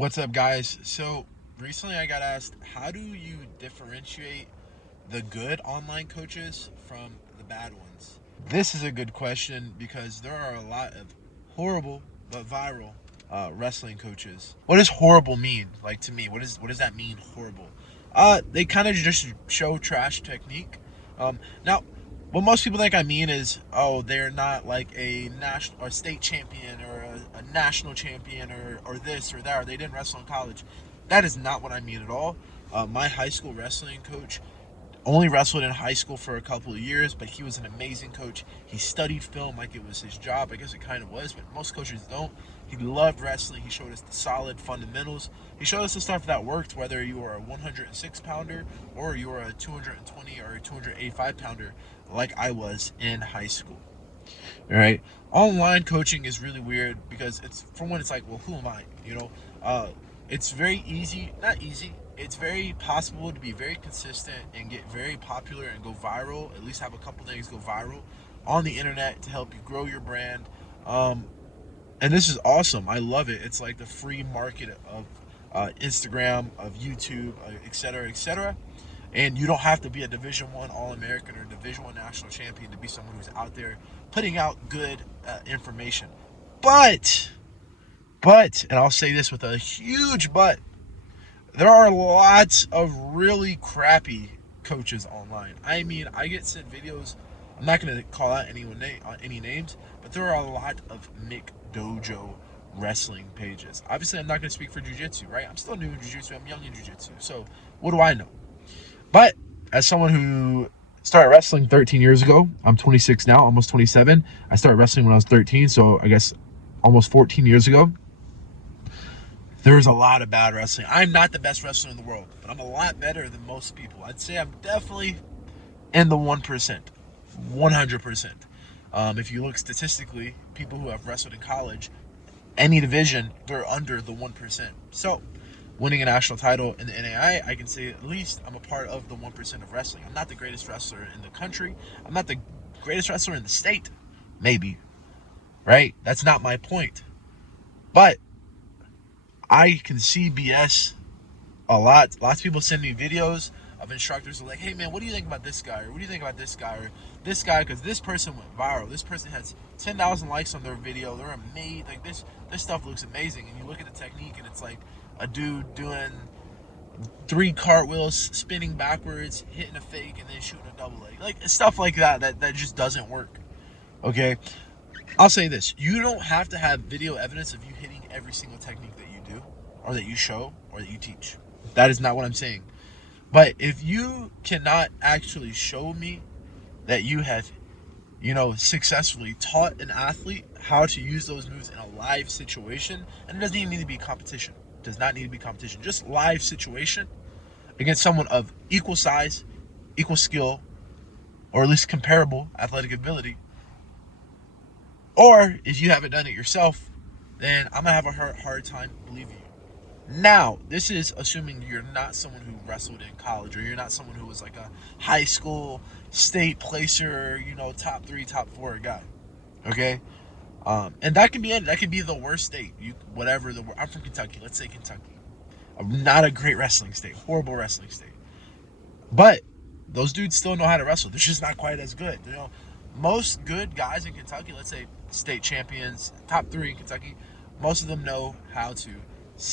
What's up, guys? So, recently I got asked, how do you differentiate the good online coaches from the bad ones? This is a good question because there are a lot of horrible but viral wrestling coaches. What does horrible mean? Like, to me, what does that mean, horrible? They kind of just show trash technique. Now, what most people think I mean is, oh, they're not like a national or state champion or a national champion or this or that, or they didn't wrestle in college. That is not what I mean at all. My high school wrestling coach only wrestled in high school for a couple of years, but he was an amazing coach. He studied film like it was his job. I guess it kind of was, but most coaches don't. He loved wrestling. He showed us the solid fundamentals. He showed us the stuff that worked, whether you were a 106 pounder or you were a 220 or a 285 pounder, like I was in high school. All right. Online coaching is really weird because it's, for one, it's like, well, who am I? Uh, it's very easy, not easy. It's very possible to be very consistent and get very popular and go viral. At least have a couple things go viral on the internet to help you grow your brand. Um, and this is awesome. I love it. It's like the free market of Instagram, of YouTube, et cetera, et cetera. And you don't have to be a Division One All American or Division One national champion to be someone who's out there putting out good information. But, and I'll say this with a huge but, there are lots of really crappy coaches online. I mean, I get sent videos. I'm not going to call out any names, but there are a lot of McDojo wrestling pages. Obviously, I'm not going to speak for Jiu-Jitsu, right? I'm still new in Jiu-Jitsu. I'm young in Jiu-Jitsu. So, what do I know? But as someone who started wrestling 13 years ago, I'm 26 now, almost 27. I started wrestling when I was 13, so I guess almost 14 years ago. There's a lot of bad wrestling. I'm not the best wrestler in the world, but I'm a lot better than most people. I'd say I'm definitely in the 1%, 100%. If you look statistically, people who have wrestled in college, any division, they're under the 1%. So, winning a national title in the NAI, I can say at least I'm a part of the 1% of wrestling. I'm not the greatest wrestler in the country. I'm not the greatest wrestler in the state. Maybe, right? That's not my point. But I can see BS a lot. Lots of people send me videos of instructors who are like, hey man, what do you think about this guy? Or what do you think about this guy? Or this guy, because this person went viral. This person has 10,000 likes on their video. They're amazing. Like this stuff looks amazing. And you look at the technique and it's like a dude doing 3 cartwheels, spinning backwards, hitting a fake, and then shooting a double leg. Like stuff like that just doesn't work. Okay? I'll say this. You don't have to have video evidence of you hitting every single technique that you do, or that you show, or that you teach. That is not what I'm saying. But if you cannot actually show me that you have, successfully taught an athlete how to use those moves in a live situation, and it doesn't even need to be competition. It does not need to be competition. Just live situation against someone of equal size, equal skill, or at least comparable athletic ability. Or if you haven't done it yourself, then I'm gonna have a hard time believing you. Now, this is assuming you're not someone who wrestled in college, or you're not someone who was like a high school state placer, top three, top four guy. Okay, and that can be it. That can be the worst state. Whatever the. I'm from Kentucky. Let's say Kentucky. Not a great wrestling state. Horrible wrestling state. But those dudes still know how to wrestle. They're just not quite as good. Most good guys in Kentucky, let's say state champions, top three in Kentucky, most of them know how to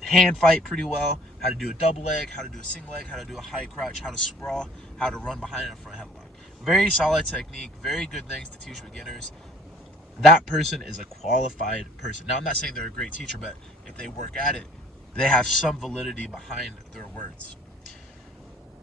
hand fight pretty well, how to do a double leg, how to do a single leg, how to do a high crouch, how to sprawl, how to run behind a front headlock. Very solid technique, very good things to teach beginners. That person is a qualified person. Now, I'm not saying they're a great teacher, but if they work at it, they have some validity behind their words.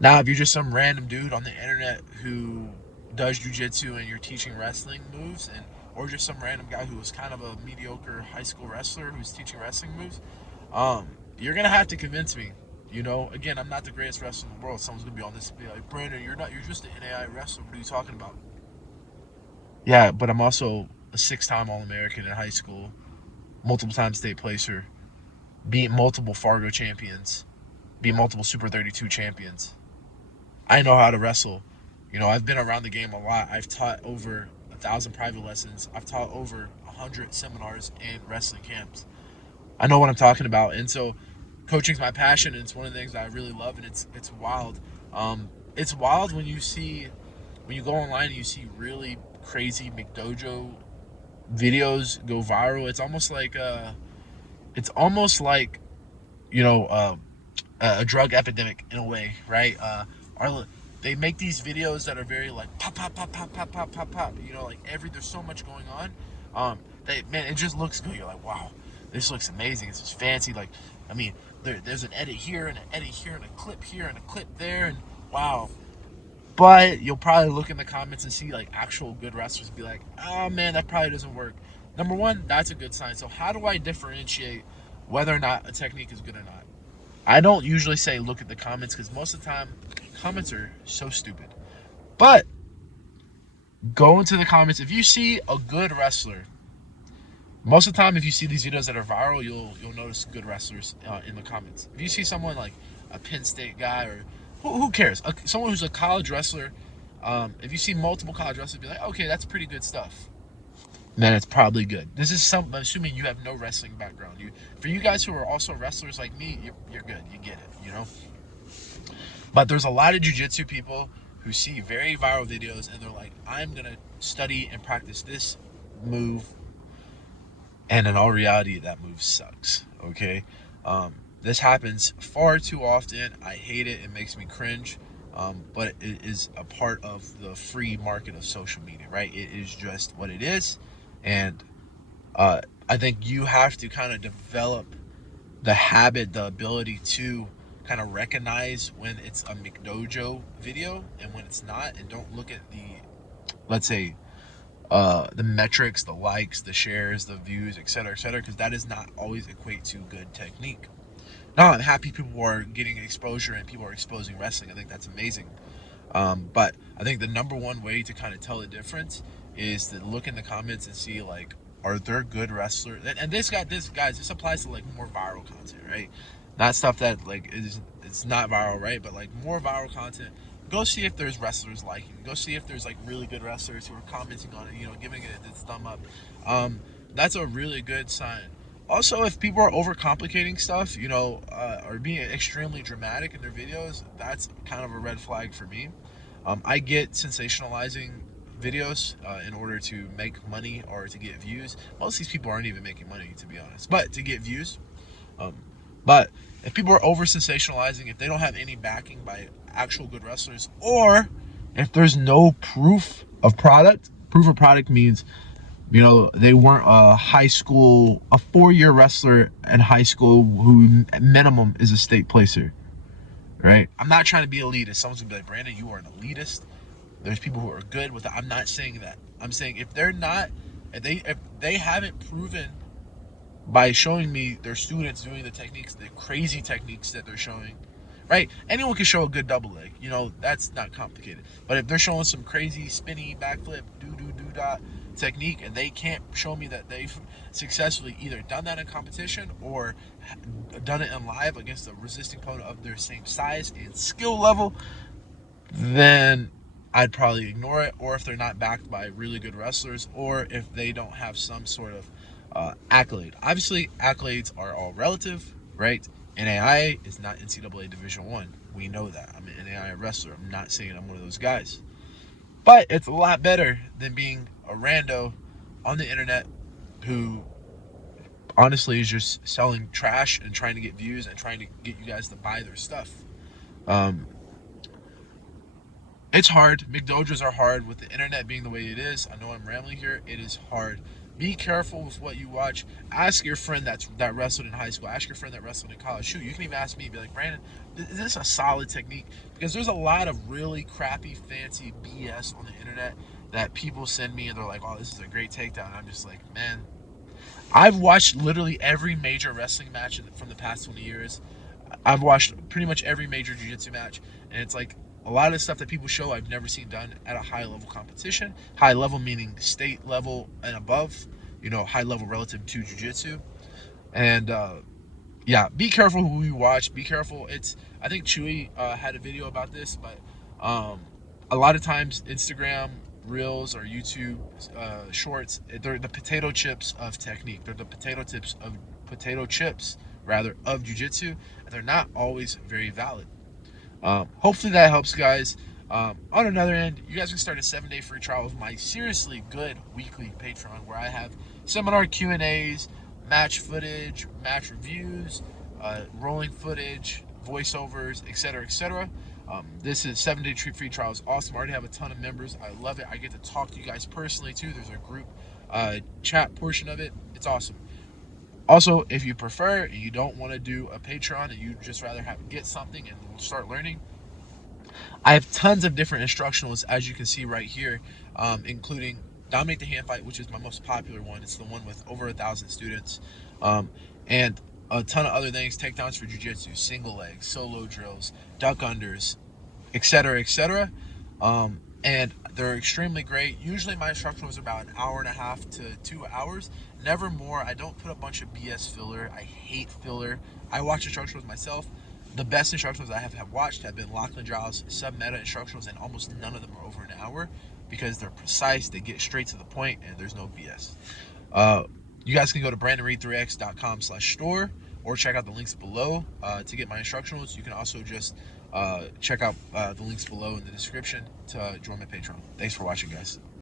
Now, if you're just some random dude on the internet who does jujitsu and you're teaching wrestling moves, or just some random guy who was kind of a mediocre high school wrestler who's teaching wrestling moves, you're gonna have to convince me. Again, I'm not the greatest wrestler in the world. Someone's gonna be on this and be like, Brandon, you're not. You're just an NAI wrestler. What are you talking about? Yeah, but I'm also a 6-time All-American in high school, multiple time state placer, beat multiple Fargo champions, beat multiple Super 32 champions. I know how to wrestle. I've been around the game a lot. I've taught over 1,000 private lessons. I've taught over 100 seminars and wrestling camps. I know what I'm talking about. And so coaching's my passion, and it's one of the things that I really love, and it's wild. It's wild when you go online and you see really crazy McDojo videos go viral. It's almost like you know a drug epidemic in a way, right? Our, they make these videos that are very like pop pop pop pop pop pop pop pop. Like there's so much going on. Man, it just looks good. You're like, wow, this looks amazing. It's just fancy. Like, I mean, there's an edit here and an edit here and a clip here and a clip there, and wow. But you'll probably look in the comments and see like actual good wrestlers be like, oh man, that probably doesn't work. Number one, that's a good sign. So how do I differentiate whether or not a technique is good or not? I don't usually say look at the comments because most of the time comments are so stupid. But go into the comments. If you see a good wrestler, most of the time if you see these videos that are viral, you'll notice good wrestlers in the comments. If you see someone like a Penn State guy or who cares, someone who's a college wrestler, if you see multiple college wrestlers, be like, okay, that's pretty good stuff. Then it's probably good. This is I'm assuming you have no wrestling background. For you guys who are also wrestlers like me, you're good. You get it. But there's a lot of jiu-jitsu people who see very viral videos and they're like, I'm gonna study and practice this move, and in all reality, that move sucks. Okay, this happens far too often. I hate it. It makes me cringe. But it is a part of the free market of social media, right? It is just what it is, and I think you have to kind of develop the habit, the ability to kind of recognize when it's a McDojo video and when it's not, and don't look at let's say, the metrics, the likes, the shares, the views, etc., because that does not always equate to good technique. Now, I'm happy people are getting exposure and people are exposing wrestling. I think that's amazing. But I think the number one way to kind of tell the difference is to look in the comments and see like, are there good wrestlers? And this applies to like more viral content, right? Not stuff that like it's not viral, right? But like more viral content. Go see if there's wrestlers liking. Go see if there's like really good wrestlers who are commenting on it, giving it a thumb up. That's a really good sign. Also, if people are overcomplicating stuff, or being extremely dramatic in their videos, that's kind of a red flag for me. I get sensationalizing videos in order to make money or to get views. Most of these people aren't even making money, to be honest, but to get views. Um, but if people are over sensationalizing, if they don't have any backing by actual good wrestlers, or if there's no proof of product means they weren't a 4-year wrestler in high school who minimum is a state placer, right? I'm not trying to be elitist. Someone's gonna be like, Brandon, you are an elitist. There's people who are good with it. I'm not saying that. I'm saying if they're not, if they haven't proven by showing me their students doing the techniques, the crazy techniques that they're showing, right? Anyone can show a good double leg. That's not complicated. But if they're showing some crazy spinny backflip, do dot technique, and they can't show me that they've successfully either done that in competition or done it in live against a resisting opponent of their same size and skill level, then I'd probably ignore it. Or if they're not backed by really good wrestlers, or if they don't have some sort of accolade. Obviously, accolades are all relative, right? NAI is not NCAA Division One. We know that. I'm an NAI wrestler. I'm not saying I'm one of those guys, but it's a lot better than being a rando on the internet who honestly is just selling trash and trying to get views and trying to get you guys to buy their stuff. Um, It's hard. McDojos are hard with the internet being the way it is. I know I'm rambling here. It is hard. Be careful with what you watch. Ask your friend that wrestled in high school. Ask your friend that wrestled in college. Shoot, you can even ask me. Be like, Brandon, is this a solid technique? Because there's a lot of really crappy, fancy BS on the internet that people send me, and they're like, "Oh, this is a great takedown." And I'm just like, man, I've watched literally every major wrestling match from the past 20 years. I've watched pretty much every major jiu-jitsu match, and it's like a lot of the stuff that people show I've never seen done at a high level competition. High level meaning state level and above, high level relative to jiu-jitsu. And yeah, be careful who you watch. Be careful. I think Chewy had a video about this, but a lot of times Instagram reels or YouTube shorts, they're the potato chips of technique. They're the potato chips rather of jiu-jitsu, and they're not always very valid. Hopefully that helps, guys. On another end, you guys can start a 7-day free trial of my seriously good weekly Patreon, where I have seminar Q&As, match footage, match reviews, rolling footage, voiceovers, etc., etc. This is 7-day free trial is awesome. I already have a ton of members. I love it. I get to talk to you guys personally too. There's a group chat portion of it. It's awesome. Also, if you prefer and you don't want to do a Patreon and you just rather get something and start learning, I have tons of different instructionals, as you can see right here, including Dominate the Hand Fight, which is my most popular one. It's the one with over 1,000 students, and a ton of other things: takedowns for jiu-jitsu, single legs, solo drills, duck unders, etc., etc. And they're extremely great. Usually my instructional is about an hour and a half to 2 hours, never more. I don't put a bunch of BS filler. I hate filler. I watch instructionals myself. The best instructionals I have watched have been Lachlan Giles sub-meta instructionals, and almost none of them are over an hour because they're precise, they get straight to the point, and there's no BS. You guys can go to brandonreed3x.com/store or check out the links below to get my instructionals. You can also just check out the links below in the description to join my Patreon. Thanks for watching, guys.